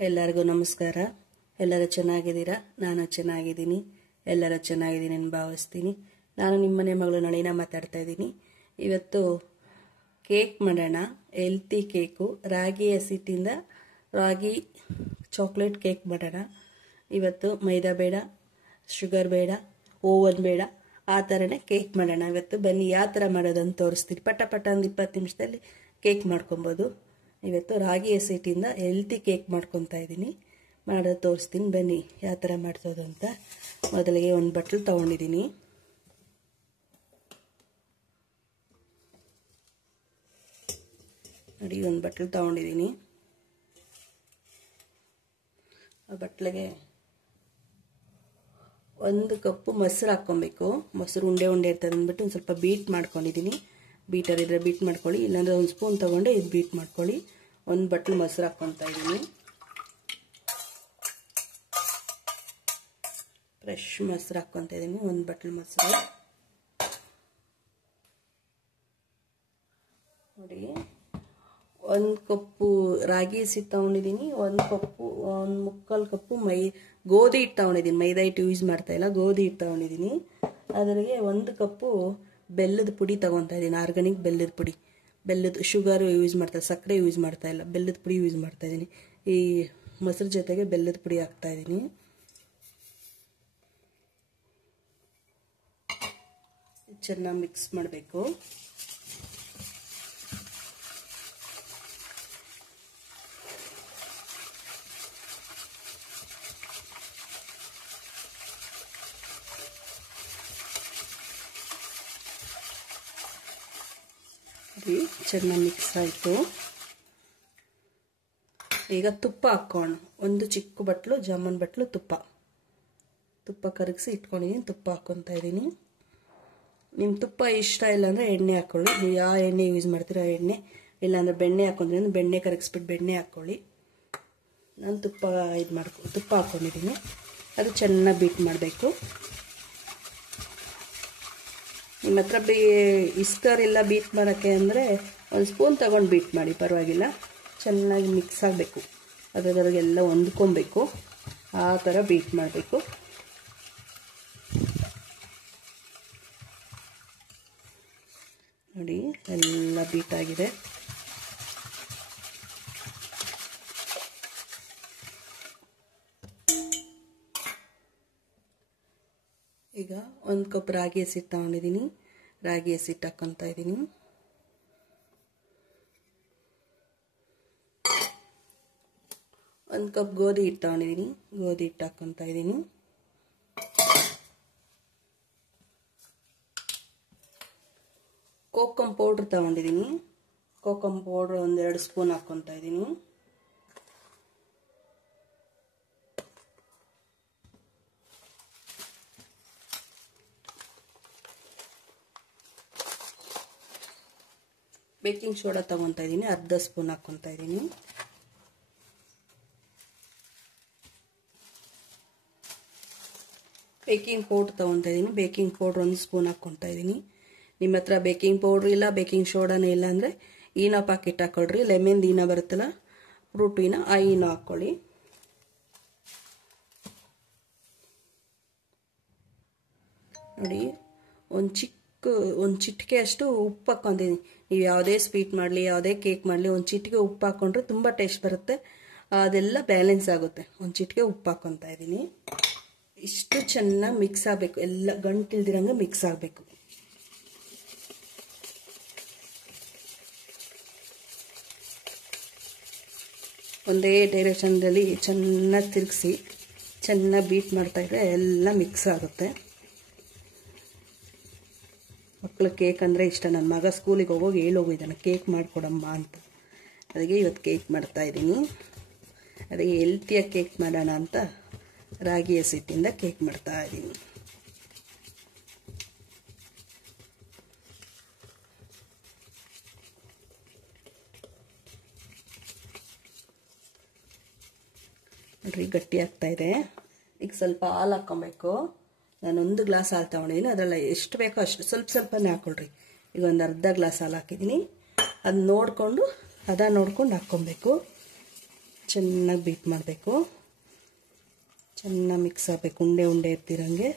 ಎಲ್ಲರಿಗೂ ನಮಸ್ಕಾರ. ಎಲ್ಲರೂ ಚೆನ್ನಾಗಿದ್ದೀರಾ? ನಾನು ಚೆನ್ನಾಗಿದ್ದೀನಿ. ಎಲ್ಲರೂ ಚೆನ್ನಾಗಿದ್ದೀನಿ ಅಂತ ಭಾವಿಸ್ತೀನಿ. ನಾನು ನಿಮ್ಮನೆ ಮಗಳು ನಳಿನ ಮಾತಾಡ್ತಾ ಇದ್ದೀನಿ. ಇವತ್ತು ಕೇಕ್ ಮಾಡೋಣ. ಹೆಲ್ತಿ ಕೇಕು, ರಾಗಿ ಹಸಿಟ್ಟಿಂದ ರಾಗಿ ಚಾಕ್ಲೇಟ್ ಕೇಕ್ ಮಾಡೋಣ. ಇವತ್ತು ಮೈದಾ ಬೇಡ, ಶುಗರ್ ಬೇಡ, ಓವನ್ ಬೇಡ, ಆ ಥರನೇ ಕೇಕ್ ಮಾಡೋಣ. ಇವತ್ತು ಬನ್ನಿ ಯಾವ ಥರ ಮಾಡೋದಂತ ತೋರಿಸ್ತೀನಿ. ಪಟ ಒಂದು 20 ನಿಮಿಷದಲ್ಲಿ ಕೇಕ್ ಮಾಡ್ಕೊಬೋದು. ಇವತ್ತು ರಾಗಿ ಹಸಿಟ್ಟಿಂದ ಹೆಲ್ತಿ ಕೇಕ್ ಮಾಡ್ಕೊತಾ ಇದ್ದೀನಿ. ಮಾಡೋದು ತೋರಿಸ್ತೀನಿ ಬನ್ನಿ ಯಾವ ಥರ ಮಾಡಿಸೋದು ಅಂತ. ಮೊದಲಿಗೆ ಒಂದು ಬಟ್ಲು ತೊಗೊಂಡಿದ್ದೀನಿ. ನೋಡಿ, ಒಂದು ಬಟ್ಲು ತೊಗೊಂಡಿದ್ದೀನಿ. ಆ ಬಟ್ಲಿಗೆ 1 ಕಪ್ಪು ಮೊಸರು ಹಾಕ್ಕೊಬೇಕು. ಮೊಸರು ಉಂಡೆ ಇರ್ತದೆ ಅಂದ್ಬಿಟ್ಟು ಒಂದು ಸ್ವಲ್ಪ ಬೀಟ್ ಮಾಡ್ಕೊಂಡಿದ್ದೀನಿ. ಬೀಟರ್ ಇದ್ರೆ ಬೀಟ್ ಮಾಡ್ಕೊಳ್ಳಿ, ಇಲ್ಲಾಂದರೆ 1 ಸ್ಪೂನ್ ತೊಗೊಂಡೆ ಇದು ಬೀಟ್ ಮಾಡ್ಕೊಳ್ಳಿ. 1 ಬಟ್ಲು ಮೊಸರು ಹಾಕ್ಕೊತಾ ಇದ್ದೀನಿ. ಫ್ರೆಶ್ ಮೊಸರು ಹಾಕ್ಕೊತಾ ಇದ್ದೀನಿ. 1 ಬಟ್ಲು ಮೊಸರು ನೋಡಿ. 1 ಕಪ್ಪು ರಾಗಿ ಹಸಿಟ್ಟು ತೊಗೊಂಡಿದ್ದೀನಿ. 1 ಕಪ್ಪು 1 ಕಪ್ಪು ಗೋಧಿ ಹಿಟ್ಟು ತೊಗೊಂಡಿದ್ದೀನಿ. ಮೈದಾ ಹಿಟ್ಟು ಯೂಸ್ ಮಾಡ್ತಾ ಇಲ್ಲ, ಗೋಧಿ ಹಿಟ್ಟು ತೊಗೊಂಡಿದ್ದೀನಿ. ಅದರಿಗೆ 1 ಕಪ್ಪು ಬೆಲ್ಲದ ಪುಡಿ ತೊಗೊತಾ ಇದ್ದೀನಿ. ಆರ್ಗಾನಿಕ್ ಬೆಲ್ಲದ ಪುಡಿ. ಶುಗರ್ ಯೂಸ್ ಮಾಡ್ತಾರೆ, ಸಕ್ಕರೆ ಯೂಸ್ ಮಾಡ್ತಾ ಇಲ್ಲ, ಬೆಲ್ಲದ ಪುಡಿ ಯೂಸ್ ಮಾಡ್ತಾ ಇದ್ದೀನಿ. ಈ ಮೊಸರು ಜೊತೆಗೆ ಬೆಲ್ಲದ ಪುಡಿ ಹಾಕ್ತಾ ಇದ್ದೀನಿ. ಚೆನ್ನಾಗಿ ಮಿಕ್ಸ್ ಮಾಡಬೇಕು. ಚೆನ್ನಾಗಿ ಮಿಕ್ಸ್ ಆಯಿತು. ಈಗ ತುಪ್ಪ ಹಾಕೋಣ. 1 ಚಿಕ್ಕ ಬಟ್ಲು, ಜಾಮೂನ್ ಬಟ್ಲು ತುಪ್ಪ ಕರಗಿಸಿ ಇಟ್ಕೊಂಡಿದ್ದೀನಿ. ತುಪ್ಪ ಹಾಕ್ಕೊತಾ ಇದ್ದೀನಿ. ನಿಮ್ಮ ತುಪ್ಪ ಇಷ್ಟ ಇಲ್ಲ ಅಂದರೆ ಎಣ್ಣೆ ಹಾಕ್ಕೊಳ್ಳಿ. ನೀವು ಯಾವ ಎಣ್ಣೆ ಯೂಸ್ ಮಾಡ್ತೀರೋ ಆ ಎಣ್ಣೆ, ಇಲ್ಲಾಂದರೆ ಬೆಣ್ಣೆ ಹಾಕ್ಕೊಂಡ್ರೆ ಬೆಣ್ಣೆ ಕರಗಿಸ್ಬಿಟ್ಟು ಬೆಣ್ಣೆ ಹಾಕ್ಕೊಳ್ಳಿ. ನಾನು ತುಪ್ಪ ಹಾಕ್ಕೊಂಡಿದ್ದೀನಿ. ಅದು ಚೆನ್ನಾಗಿ ಬೀಟ್ ಮಾಡಬೇಕು. ನಿಮ್ಮ ಹತ್ರ ಇಸ್ಕರ್ ಎಲ್ಲ ಬೀಟ್ ಮಾಡೋಕ್ಕೆ ಅಂದರೆ 1 ಸ್ಪೂನ್ ತಗೊಂಡು ಬೀಟ್ ಮಾಡಿ, ಪರವಾಗಿಲ್ಲ. ಚೆನ್ನಾಗಿ ಮಿಕ್ಸ್ ಆಗಬೇಕು, ಅದರೊಳಗೆಲ್ಲ ಹೊಂದ್ಕೊಬೇಕು. ಆ ಥರ ಬೀಟ್ ಮಾಡಬೇಕು. ನೋಡಿ, ಎಲ್ಲ ಬೀಟ್ ಆಗಿದೆ. ಈಗ 1 ಕಪ್ ರಾಗಿ ಹಸಿಟ್ಟು ತಗೊಂಡಿದ್ದೀನಿ. ರಾಗಿ ಹಸಿಟ್ಟು ಹಾಕ್ಕೊತಾ ಇದ್ದೀನಿ. ಒಂದು ಕಪ್ ಗೋಧಿ ಹಿಟ್ಟು ತಗೊಂಡಿದ್ದೀನಿ. ಗೋಧಿ ಹಿಟ್ಟು ಹಾಕ್ಕೊತಾ ಇದ್ದೀನಿ. ಕೋಕಮ್ ಪೌಡ್ರ್ ತಗೊಂಡಿದ್ದೀನಿ. ಕೋಕಮ್ ಪೌಡ್ರ್ 1-2 ಸ್ಪೂನ್ ಹಾಕ್ಕೊತಾ ಇದ್ದೀನಿ. ಬೇಕಿಂಗ್ ಸೋಡಾ ತಗೊತಾ ಇದ್ದೀನಿ. 1/2 ಸ್ಪೂನ್ ಹಾಕ್ಕೊತಾ ಇದ್ದೀನಿ. ಬೇಕಿಂಗ್ ಪೌಡ್ರ್ ತಗೊತಾ ಇದ್ದೀನಿ. ಬೇಕಿಂಗ್ ಪೌಡ್ರ್ 1 ಸ್ಪೂನ್ ಹಾಕ್ಕೊತಾ ಇದ್ದೀನಿ. ನಿಮ್ಮ ಹತ್ರ ಬೇಕಿಂಗ್ ಪೌಡ್ರ್ ಇಲ್ಲ, ಬೇಕಿಂಗ್ ಸೋಡಾನೇ ಇಲ್ಲ ಅಂದರೆ ಈನೋ ಪ್ಯಾಕೆಟ್ ಹಾಕ್ಕೊಳ್ರಿ. ಲೆಮನ್ ಈನೋ ಬರುತ್ತಲ್ಲ, ಫ್ರೂಟ್ ಈನೋ, ಆ ಈನೋ ಹಾಕ್ಕೊಳ್ಳಿ. ನೋಡಿ, ಒಂದು ಚಿಟಿಕೆ ಅಷ್ಟು ಉಪ್ಪು ಹಾಕ್ಕೊಂಡಿದ್ದೀನಿ. ನೀವು ಯಾವುದೇ ಸ್ವೀಟ್ ಮಾಡಲಿ, ಯಾವುದೇ ಕೇಕ್ ಮಾಡಲಿ, ಒಂದು ಚಿಟಿಕೆ ಉಪ್ಪು ಹಾಕ್ಕೊಂಡ್ರೆ ತುಂಬ ಟೇಸ್ಟ್ ಬರುತ್ತೆ. ಅದೆಲ್ಲ ಬ್ಯಾಲೆನ್ಸ್ ಆಗುತ್ತೆ. ಒಂದು ಚಿಟಿಕೆ ಉಪ್ಪು ಹಾಕ್ಕೊತಾ ಇದ್ದೀನಿ. ಇಷ್ಟು ಚೆನ್ನಾಗಿ ಮಿಕ್ಸ್ ಆಗಬೇಕು. ಎಲ್ಲ ಗಂಟಿಲ್ದಿರಂಗೆ ಮಿಕ್ಸ್ ಆಗಬೇಕು. ಒಂದೇ ಡೈರೆಕ್ಷನ್ದಲ್ಲಿ ಚೆನ್ನಾಗಿ ತಿರುಗಿಸಿ ಚೆನ್ನಾಗಿ ಬೀಟ್ ಮಾಡ್ತಾಯಿದ್ರೆ ಎಲ್ಲ ಮಿಕ್ಸ್ ಆಗುತ್ತೆ. ಮಕ್ಕಳು ಕೇಕ್ ಅಂದರೆ ಇಷ್ಟ. ನನ್ನ ಮಗ ಸ್ಕೂಲಿಗೆ ಹೇಳೋಗಿದ್ದಾನೆ ಕೇಕ್ ಮಾಡಿಕೊಡಮ್ಮ ಅಂತ. ಅದಕ್ಕೆ ಇವತ್ತು ಕೇಕ್ ಮಾಡ್ತಾಯಿದ್ದೀನಿ. ಅದಕ್ಕೆ ಹೆಲ್ತಿಯಾಗಿ ಕೇಕ್ ಮಾಡೋಣ ಅಂತ ರಾಗಿ ಹಸಿಟ್ಟಿಂದ ಕೇಕ್ ಮಾಡ್ತಾಯಿದ್ದೀನಿ. ನೋಡ್ರಿ, ಗಟ್ಟಿ ಆಗ್ತಾಯಿದೆ. ಈಗ ಸ್ವಲ್ಪ ಹಾಲು ಹಾಕ್ಕೊಬೇಕು. ನಾನು 1 ಗ್ಲಾಸ್ ಹಾಲು ತೊಗೊಂಡಿದ್ದೀನಿ. ಅದರಲ್ಲಿ ಎಷ್ಟು ಬೇಕೋ ಅಷ್ಟು ಸ್ವಲ್ಪನೇ ಹಾಕ್ಕೊಳ್ರಿ. ಈಗ ಒಂದು ಅರ್ಧ ಗ್ಲಾಸ್ ಹಾಲು ಹಾಕಿದ್ದೀನಿ. ಅದು ನೋಡಿಕೊಂಡು ಹದ ನೋಡ್ಕೊಂಡು ಹಾಕ್ಕೊಬೇಕು. ಚೆನ್ನಾಗಿ ಬೀಟ್ ಮಾಡಬೇಕು. ಚೆನ್ನಾಗಿ ಮಿಕ್ಸ್ ಆಗಬೇಕು, ಉಂಡೆ ಉಂಡೆ ಇರ್ತಿರಂಗೆ.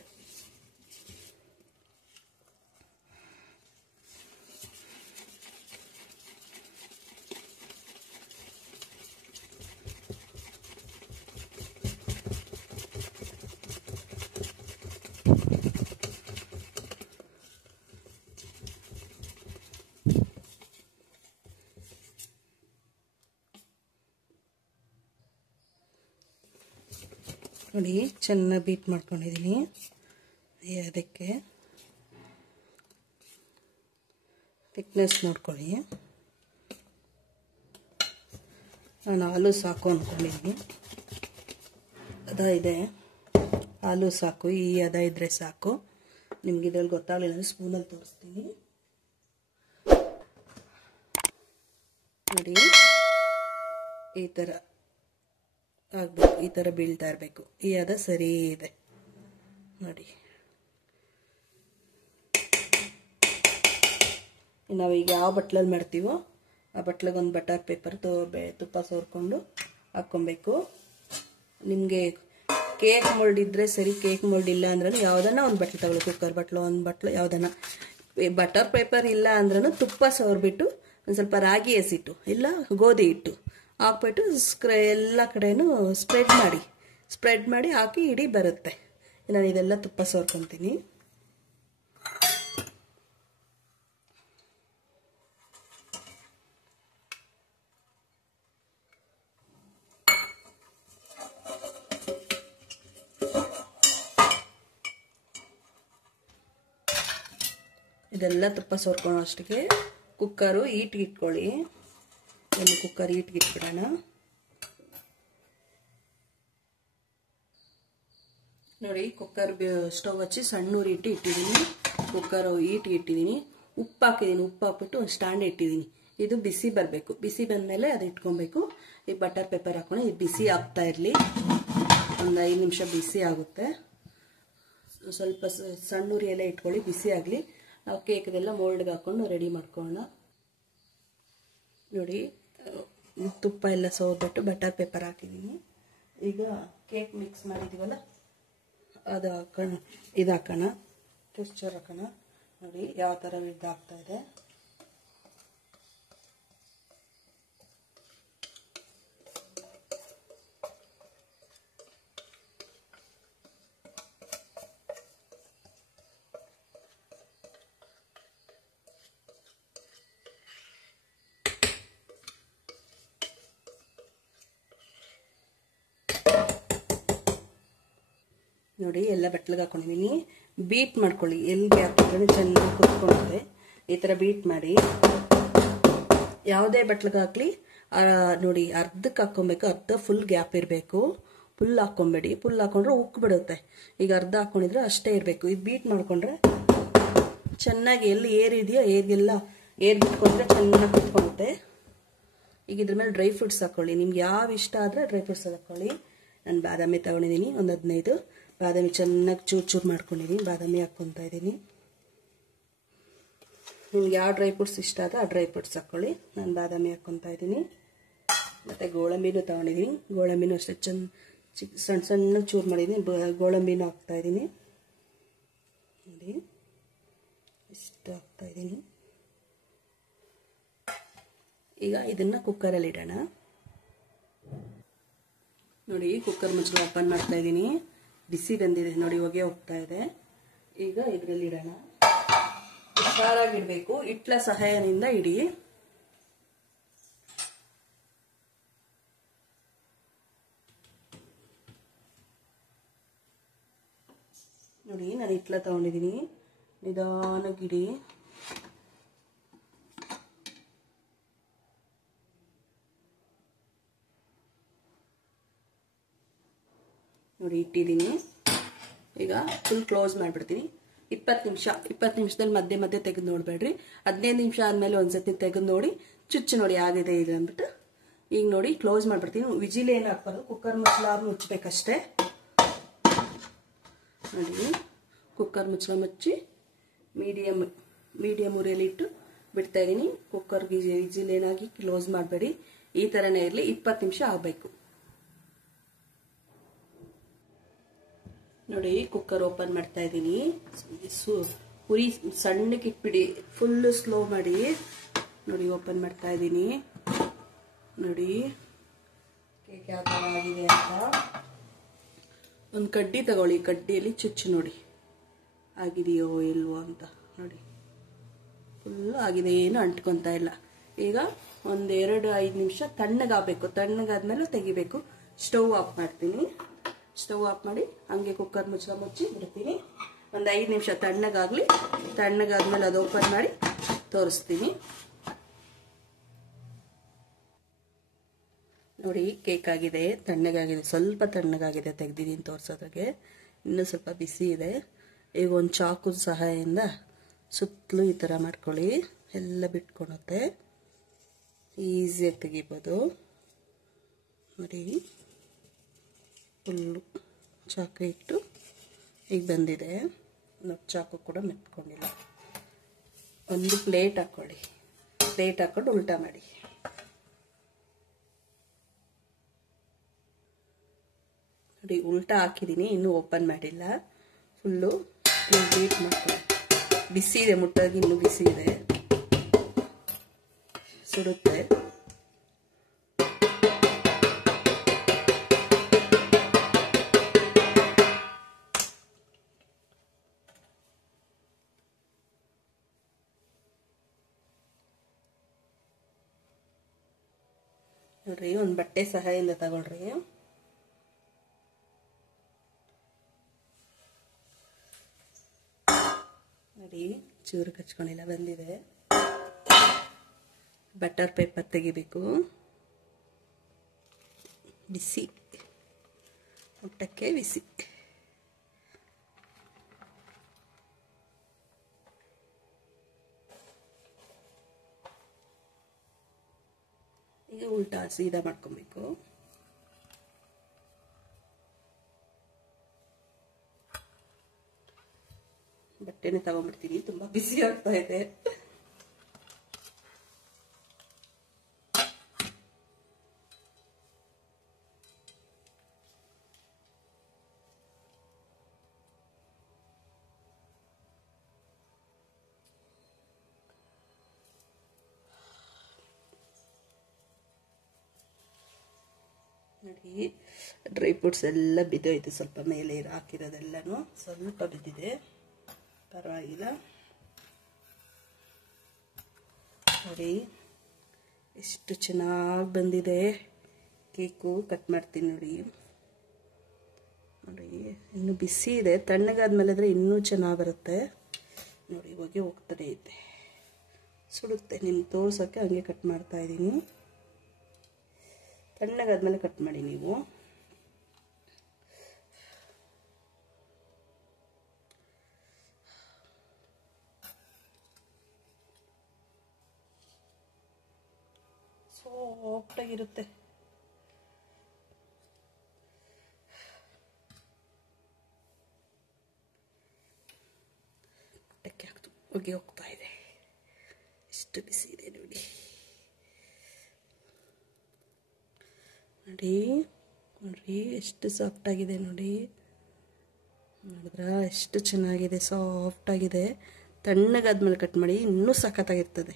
ನೋಡಿ ಚೆನ್ನಾಗಿ ಬೀಟ್ ಮಾಡ್ಕೊಂಡಿದ್ದೀನಿ. ಅದಕ್ಕೆ ಥಿಕ್ನೆಸ್ ನೋಡ್ಕೊಳ್ಳಿ. ನಾನು ಹಾಲು ಸಾಕು ಅಂದ್ಕೊಂಡಿದ್ದೀನಿ. ಇದೆ ಹಾಲು ಸಾಕು, ಈ ಅದ ಇದ್ರೆ ಸಾಕು. ನಿಮ್ಗೆ ಇದ್ರಲ್ಲಿ ಗೊತ್ತಾಗಲಿಲ್ಲ ಅಂದರೆ ಸ್ಪೂನಲ್ಲಿ ತೋರಿಸ್ತೀನಿ. ನೋಡಿ ಈ ಥರ ಆಗಬೇಕು, ಈ ಥರ ಬೀಳ್ತಾ ಇರಬೇಕು. ಈ ಅದ ಸರಿ ಇದೆ ನೋಡಿ. ನಾವೀಗ ಯಾವ ಬಟ್ಲಲ್ಲಿ ಮಾಡ್ತೀವೋ ಆ ಬಟ್ಲಿಗೆ ಒಂದು ಬಟರ್ ಪೇಪರ್ ತುಪ್ಪ ಸೋರ್ಕೊಂಡು ಹಾಕ್ಕೊಬೇಕು. ನಿಮಗೆ ಕೇಕ್ ಮೊಲ್ಡ್ ಇದ್ದರೆ ಸರಿ, ಕೇಕ್ ಮೊಲ್ಡ್ ಇಲ್ಲ ಅಂದ್ರೂ ಯಾವುದನ್ನ ಒಂದು ಬಟ್ಲು ತಗೊಳ್ಳಿ, ಕುಕ್ಕರ್ ಬಟ್ಲು ಒಂದು ಬಟ್ಲು ಯಾವುದನ್ನ. ಬಟರ್ ಪೇಪರ್ ಇಲ್ಲ ಅಂದ್ರೂ ತುಪ್ಪ ಸೋರ್ಬಿಟ್ಟು ಒಂದು ಸ್ವಲ್ಪ ರಾಗಿ ಹಸಿಟ್ಟು ಇಲ್ಲ ಗೋಧಿ ಹಿಟ್ಟು ಹಾಕ್ಬಿಟ್ಟು ಎಲ್ಲ ಕಡೆನೂ ಸ್ಪ್ರೆಡ್ ಮಾಡಿ ಹಾಕಿ ಇಡೀ ಬರುತ್ತೆ. ನಾನು ಇದೆಲ್ಲ ತುಪ್ಪ ಸೋರ್ಕೊತೀನಿ. ಇದೆಲ್ಲ ತುಪ್ಪ ಸೋರ್ಕೊಳ್ಳೋ ಅಷ್ಟಿಗೆ ಕುಕ್ಕರು ಈಟ್ಗೆ ಇಟ್ಕೊಳ್ಳಿ. ಒಂದು ಕುಕ್ಕರ್ ಈಟ್ಗೆ ಇಟ್ಬಿಡೋಣ. ನೋಡಿ ಕುಕ್ಕರ್ ಸ್ಟವ್ ಹಚ್ಚಿ ಸಣ್ಣ ಉರಿ ಇಟ್ಟಿದ್ದೀನಿ. ಕುಕ್ಕರ್ ಈಟ್ಗೆ ಇಟ್ಟಿದ್ದೀನಿ. ಉಪ್ಪು ಹಾಕಿದ್ದೀನಿ. ಉಪ್ಪು ಹಾಕ್ಬಿಟ್ಟು ಒಂದು ಸ್ಟ್ಯಾಂಡ್ ಇಟ್ಟಿದ್ದೀನಿ. ಇದು ಬಿಸಿ ಬರಬೇಕು. ಬಿಸಿ ಬಂದಮೇಲೆ ಅದು ಇಟ್ಕೊಬೇಕು. ಈ ಬಟರ್ ಪೇಪರ್ ಹಾಕೊಂಡು ಇದು ಬಿಸಿ ಆಗ್ತಾ ಇರಲಿ. ಒಂದು 5 ನಿಮಿಷ ಬಿಸಿ ಆಗುತ್ತೆ. ಸ್ವಲ್ಪ ಸಣ್ಣ ಉರಿ ಎಲ್ಲ ಇಟ್ಕೊಳ್ಳಿ, ಬಿಸಿ ಆಗಲಿ. ನಾವು ಕೇಕ್ದೆಲ್ಲ ಮೋಲ್ಡ್ಗೆ ಹಾಕೊಂಡು ರೆಡಿ ಮಾಡ್ಕೊಳ್ಳೋಣ. ನೋಡಿ ತುಪ್ಪ ಎಲ್ಲ ಸೋರ್ಬಿಟ್ಟು ಬಟರ್ ಪೇಪರ್ ಹಾಕಿದ್ದೀನಿ. ಈಗ ಕೇಕ್ ಮಿಕ್ಸ್ ಮಾಡಿದ್ದೀವಲ್ಲ ಅದು ಹಾಕೋಣ. ಇದು ಹಾಕೋಣ, ಟೆಕ್ಸ್ಚರ್ ಹಾಕೋಣ. ನೋಡಿ ಯಾವ ಥರ ಇದಾಗ್ತಾ ಇದೆ. ನೋಡಿ ಎಲ್ಲ ಬಟ್ಲಿಗೆ ಹಾಕೊಂಡಿದ್ದೀನಿ. ಬೀಟ್ ಮಾಡ್ಕೊಳ್ಳಿ, ಎಲ್ಲಿ ಗ್ಯಾಪ್ ಇದ್ರೆ ಚೆನ್ನಾಗಿ ಕುತ್ಕೊಳ್ಳುತ್ತೆ. ಈ ಥರ ಬೀಟ್ ಮಾಡಿ ಯಾವುದೇ ಬಟ್ಲಿಗೆ ಹಾಕ್ಲಿ ನೋಡಿ ಅರ್ಧಕ್ಕೆ ಹಾಕ್ಕೊಬೇಕು. ಅರ್ಧ ಫುಲ್ ಗ್ಯಾಪ್ ಇರಬೇಕು. ಫುಲ್ ಹಾಕ್ಕೊಬೇಡಿ. ಫುಲ್ ಹಾಕೊಂಡ್ರೆ ಉಕ್ಕು ಬಿಡುತ್ತೆ. ಈಗ ಅರ್ಧ ಹಾಕ್ಕೊಂಡಿದ್ರೆ ಅಷ್ಟೇ ಇರಬೇಕು. ಇದು ಬೀಟ್ ಮಾಡ್ಕೊಂಡ್ರೆ ಚೆನ್ನಾಗಿ ಎಲ್ಲಿ ಏರ್ ಇದೆಯೋ ಏರ್ಗೆಲ್ಲ ಏರ್ ಬಿಟ್ಕೊಂಡ್ರೆ ಚೆನ್ನಾಗಿ ಕುತ್ಕೊಳ್ಳುತ್ತೆ. ಈಗ ಇದ್ರ ಮೇಲೆ ಡ್ರೈ ಫ್ರೂಟ್ಸ್ ಹಾಕ್ಕೊಳ್ಳಿ. ನಿಮ್ಗೆ ಯಾವ ಇಷ್ಟ ಆದರೆ ಡ್ರೈ ಫ್ರೂಟ್ಸ್ ಹಾಕ್ಕೊಳ್ಳಿ. ನಾನು ಬಾದಾಮಿ ತಗೊಂಡಿದ್ದೀನಿ, ಒಂದು 15 ಬಾದಾಮಿ ಚೆನ್ನಾಗಿ ಚೂರು ಮಾಡ್ಕೊಂಡಿದ್ದೀನಿ. ಬಾದಾಮಿ ಹಾಕ್ಕೊತಾ ಇದ್ದೀನಿ. ನಿಮ್ಗೆ ಯಾವ ಡ್ರೈ ಫ್ರೂಟ್ಸ್ ಇಷ್ಟ ಆದರೆ ಆ ಡ್ರೈ ಫ್ರೂಟ್ಸ್ ಹಾಕ್ಕೊಳ್ಳಿ. ನಾನು ಬಾದಾಮಿ ಹಾಕ್ಕೊತಾ ಇದ್ದೀನಿ. ಮತ್ತು ಗೋಡಂಬಿನೂ ತಗೊಂಡಿದ್ದೀನಿ. ಗೋಡಂಬಿನೂ ಅಷ್ಟೇ ಸಣ್ಣ ಸಣ್ಣ ಚೂರು ಮಾಡಿದ್ದೀನಿ. ಗೋಡಂಬಿನೂ ಹಾಕ್ತಾಯಿದ್ದೀನಿ. ನೋಡಿ ಇಷ್ಟು ಹಾಕ್ತಾಯಿದ್ದೀನಿ. ಈಗ ಇದನ್ನು ಕುಕ್ಕರಲ್ಲಿ ಇಡೋಣ. ನೋಡಿ ಕುಕ್ಕರ್ ಮುಚ್ಚಳ ಓಪನ್ ಮಾಡ್ತಾ ಇದ್ದೀನಿ. ಬಿಸಿ ಬಂದಿದೆ ನೋಡಿ, ಹೊಗೆ ಹೋಗ್ತಾ ಇದೆ. ಈಗ ಇದರಲ್ಲಿ ಇಡೋಣ. ಹುಷಾರಾಗಿಡಬೇಕು. ಇಟ್ಲ ಸಹಾಯದಿಂದ ಇಡಿ. ನೋಡಿ ನಾನು ಇಟ್ಲ ತಗೊಂಡಿದ್ದೀನಿ. ನಿಧಾನಕ್ಕೆ ಇಡಿ. ನೋಡಿ ಇಟ್ಟಿದ್ದೀನಿ. ಈಗ ಫುಲ್ ಕ್ಲೋಸ್ ಮಾಡಿಬಿಡ್ತೀನಿ. 20 ನಿಮಿಷದಲ್ಲಿ ಮಧ್ಯೆ ಮಧ್ಯೆ ತೆಗೆದು ನೋಡಬೇಡ್ರಿ. 15 ನಿಮಿಷ ಆದಮೇಲೆ ಒಂದ್ಸತಿ ತೆಗೆದು ನೋಡಿ, ಚುಚ್ಚು ನೋಡಿ ಆಗಿದೆ ಇದೆ ಅಂದ್ಬಿಟ್ಟು. ಈಗ ನೋಡಿ ಕ್ಲೋಸ್ ಮಾಡಿಬಿಡ್ತೀನಿ. ವಿಜಿಲ್ ಏನು ಹಾಕ್ಬಾರ್ದು, ಕುಕ್ಕರ್ ಮುಚ್ಚಳ ಮುಚ್ಚಬೇಕಷ್ಟೇ. ನೋಡಿ ಕುಕ್ಕರ್ ಮುಚ್ಚಳ ಮುಚ್ಚಿ ಮೀಡಿಯಮ್ ಉರಿಯಲ್ಲಿ ಇಟ್ಟು ಬಿಡ್ತಾ ಇದ್ದೀನಿ. ಕುಕ್ಕರ್ಗೆ ವಿಜಿಲ್ ಏನಾಗಿ ಕ್ಲೋಸ್ ಮಾಡಬೇಡಿ. ಈ ಥರನೇ ಇರಲಿ. 20 ನಿಮಿಷ ಆಗಬೇಕು. ನೋಡಿ ಕುಕ್ಕರ್ ಓಪನ್ ಮಾಡ್ತಾ ಇದ್ದೀನಿ. ಉರಿ ಸಣ್ಣಕ್ಕೆ ಇಟ್ಬಿಡಿ, ಫುಲ್ ಸ್ಲೋ ಮಾಡಿ. ನೋಡಿ ಓಪನ್ ಮಾಡ್ತಾ ಇದ್ದೀನಿ. ನೋಡಿ ಕೇಕ್ ಯಾವ ಥರ ಆಗಿದೆ ಅಂತ. ಒಂದು ಕಡ್ಡಿ ತಗೊಳ್ಳಿ, ಕಡ್ಡಿಯಲ್ಲಿ ಚುಚ್ಚಿ ನೋಡಿ ಆಗಿದೆಯೋ ಇಲ್ವೋ ಅಂತ. ನೋಡಿ ಫುಲ್ಲು ಆಗಿದೆ, ಏನು ಅಂಟ್ಕೊತಾ ಇಲ್ಲ. ಈಗ ಒಂದು 2-5 ನಿಮಿಷ ತಣ್ಣಗಾಗಬೇಕು. ತಣ್ಣಗಾದ್ಮೇಲೆ ತೆಗಿಬೇಕು. ಸ್ಟವ್ ಆಫ್ ಮಾಡ್ತೀನಿ. ಸ್ಟವ್ ಆಫ್ ಮಾಡಿ ಹಂಗೆ ಕುಕ್ಕರ್ ಮುಚ್ಚಿ ಬಿಡ್ತೀನಿ. ಒಂದು 5 ನಿಮಿಷ ತಣ್ಣಗಾಗಲಿ. ತಣ್ಣಗಾದ್ಮೇಲೆ ಅದು ಓಪನ್ ಮಾಡಿ ತೋರಿಸ್ತೀನಿ. ನೋಡಿ ಕೇಕ್ ಆಗಿದೆ, ತಣ್ಣಗಾಗಿದೆ, ಸ್ವಲ್ಪ ತಣ್ಣಗಾಗಿದೆ. ತೆಗ್ದಿದ್ದೀನಿ ತೋರಿಸೋದಾಗೆ. ಇನ್ನೂ ಸ್ವಲ್ಪ ಬಿಸಿ ಇದೆ. ಈಗ ಒಂದು ಚಾಕು ಸಹಾಯದಿಂದ ಸುತ್ತಲೂ ಈ ಥರ ಮಾಡ್ಕೊಳ್ಳಿ. ಎಲ್ಲ ಬಿಟ್ಕೊಳುತ್ತೆ, ಈಸಿಯಾಗಿ ತೆಗಿಬೋದು. ನೋಡಿ ಫುಲ್ಲು ಚಾಕು ಇಟ್ಟು ಈಗ ಬಂದಿದೆ. ಚಾಕು ಕೂಡ ಮೆತ್ಕೊಂಡಿಲ್ಲ. ಒಂದು ಪ್ಲೇಟ್ ಹಾಕ್ಕೊಳ್ಳಿ. ಪ್ಲೇಟ್ ಹಾಕ್ಕೊಂಡು ಉಲ್ಟಾ ಮಾಡಿ. ನೋಡಿ ಉಲ್ಟಾ ಹಾಕಿದ್ದೀನಿ, ಇನ್ನೂ ಓಪನ್ ಮಾಡಿಲ್ಲ. ಫುಲ್ಲು ಪ್ಲೇಟ್ ಮಾಡ್ಕೊಳ್ಳಿ. ಬಿಸಿ ಇದೆ, ಮುಟ್ಟಾಗಿ ಇನ್ನೂ ಬಿಸಿ ಇದೆ, ಸುಡುತ್ತೆ. ನೋಡ್ರಿ, ಒಂದು ಬಟ್ಟೆ ಸಹಾಯದಿಂದ ತಗೊಳ್ರಿ. ನೋಡಿ ಚೂರು ಕಚ್ಕೊಂಡಿಲ್ಲ, ಬಂದಿದೆ. ಬಟರ್ ಪೇಪರ್ ತೆಗಿಬೇಕು. ಬಿಸಿ ಊಟಕ್ಕೆ ಬಿಸಿ. ಈಗ ಉಲ್ಟಾ ಸೀದಾ ಮಾಡ್ಕೊಬೇಕು. ಬಟ್ಟೆನೇ ತಗೊಂಡ್ಬಿಡ್ತೀನಿ, ತುಂಬಾ ಬಿಸಿ ಆಗ್ತಾ ಇದೆ. ನೋಡಿ ಡ್ರೈ ಫ್ರೂಟ್ಸ್ ಎಲ್ಲ ಬಿದ್ದೋಯ್ತು. ಸ್ವಲ್ಪ ಮೇಲೆ ಹಾಕಿರೋದೆಲ್ಲನೂ ಸ್ವಲ್ಪ ಬಿದ್ದಿದೆ, ಪರವಾಗಿಲ್ಲ. ನೋಡಿ ಎಷ್ಟು ಚೆನ್ನಾಗಿ ಬಂದಿದೆ ಕೇಕು. ಕಟ್ ಮಾಡ್ತೀನಿ ನೋಡಿ. ನೋಡಿ ಇನ್ನೂ ಬಿಸಿ ಇದೆ. ತಣ್ಣಗಾದ್ಮೇಲೆ ಆದರೆ ಇನ್ನೂ ಚೆನ್ನಾಗಿ ಬರುತ್ತೆ. ನೋಡಿ ಹೊಗೆ ಹೋಗ್ತಾನೆ ಇದೆ, ಸುಡುತ್ತೆ. ನಿಮ್ಗೆ ತೋರ್ಸೋಕ್ಕೆ ಹಂಗೆ ಕಟ್ ಮಾಡ್ತಾ ಇದ್ದೀನಿ. ತಣ್ಣಗಾದ್ಮೇಲೆ ಕಟ್ ಮಾಡಿ ನೀವು. ಸಾಫ್ಟಾಗಿರುತ್ತೆ. ಹೊಟ್ಟೆಗೆ ಹಾಕ್ತು, ಹೊಗೆ ಹೋಗ್ತಾ ಇದೆ. ಎಷ್ಟು ಬಿಸಿ ಇದೆ ನೋಡಿ. ನೋಡಿ ನೋಡ್ರಿ ಎಷ್ಟು ಸಾಫ್ಟಾಗಿದೆ ನೋಡಿ. ನೋಡಿದ್ರ ಎಷ್ಟು ಚೆನ್ನಾಗಿದೆ, ಸಾಫ್ಟಾಗಿದೆ. ತಣ್ಣಗಾದ್ಮೇಲೆ ಕಟ್ ಮಾಡಿ ಇನ್ನೂ ಸಖತ್ತಾಗಿರ್ತದೆ.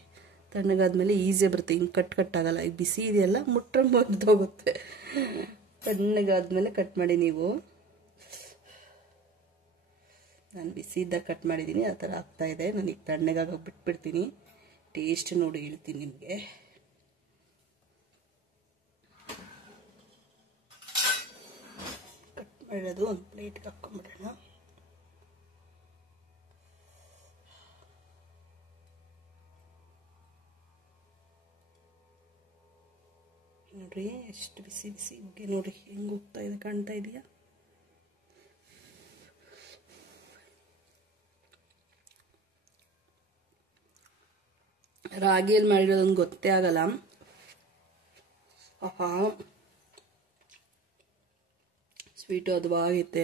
ತಣ್ಣಗಾದ್ಮೇಲೆ ಈಸಿಯಾಗಿ ಬರುತ್ತೆ, ಹಿಂಗೆ ಕಟ್ಟಾಗಲ್ಲ. ಈಗ ಬಿಸಿ ಇದೆಯಲ್ಲ, ಮುಟ್ರೆ ಮುರಿದೋಗುತ್ತೆ. ತಣ್ಣಗಾದ್ಮೇಲೆ ಕಟ್ ಮಾಡಿ ನೀವು. ನಾನು ಬಿಸಿ ಇದ್ದಾಗ ಕಟ್ ಮಾಡಿದ್ದೀನಿ, ಆ ಥರ ಆಗ್ತಾಯಿದೆ. ನಾನು ಈಗ ತಣ್ಣಗಾಗಿ ಬಿಟ್ಬಿಡ್ತೀನಿ. ಟೇಸ್ಟ್ ನೋಡಿ ಹೇಳ್ತೀನಿ ನಿಮಗೆ. ಕಟ್ ಮಾಡೋದು ಒಂದು ಪ್ಲೇಟ್ಗೆ ಹಾಕ್ಕೊಂಬಿಡೋಣ. ನೋಡ್ರಿ ಎಷ್ಟು ಬಿಸಿ ಬಿಸಿ ಹೋಗಿ ನೋಡಿ ಹೆಂಗೆ ಹೋಗ್ತಾ ಇದೆ, ಕಾಣ್ತಾ ಇದೆಯಾ? ರಾಗಿಯಲ್ಲಿ ಮಾಡಿರೋದೊಂದು ಗೊತ್ತೇ ಆಗಲ್ಲ. ಆಹಾ, ಸ್ವೀಟು ಅದವಾಗೈತೆ,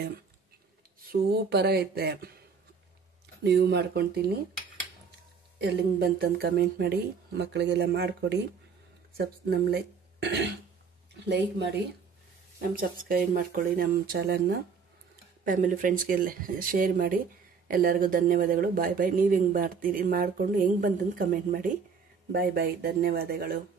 ಸೂಪರ್ ಆಗೈತೆ. ನೀವು ಮಾಡ್ಕೊತೀನಿ. ಎಲ್ಲಿಂದ ಬಂತಂದು ಕಮೆಂಟ್ ಮಾಡಿ, ಮಕ್ಕಳಿಗೆಲ್ಲ ಮಾಡಿಕೊಡಿ. ನಮ್ಮ ಲೈಕ್ ಮಾಡಿ, ನಮ್ಮ ಸಬ್ಸ್ಕ್ರೈಬ್ ಮಾಡ್ಕೊಳ್ಳಿ ನಮ್ಮ ಚಾನಲ್ನ. ಫ್ಯಾಮಿಲಿ ಫ್ರೆಂಡ್ಸ್ಗೆಲ್ಲ ಶೇರ್ ಮಾಡಿ. ಎಲ್ಲರಿಗೂ ಧನ್ಯವಾದಗಳು. ಬಾಯ್ ಬಾಯ್. ನೀವು ಹೆಂಗೆ ಮಾಡ್ತೀರಿ ಮಾಡಿಕೊಂಡು ಹೆಂಗೆ ಬಂತಂದು ಕಮೆಂಟ್ ಮಾಡಿ. ಬಾಯ್ ಬಾಯ್. ಧನ್ಯವಾದಗಳು.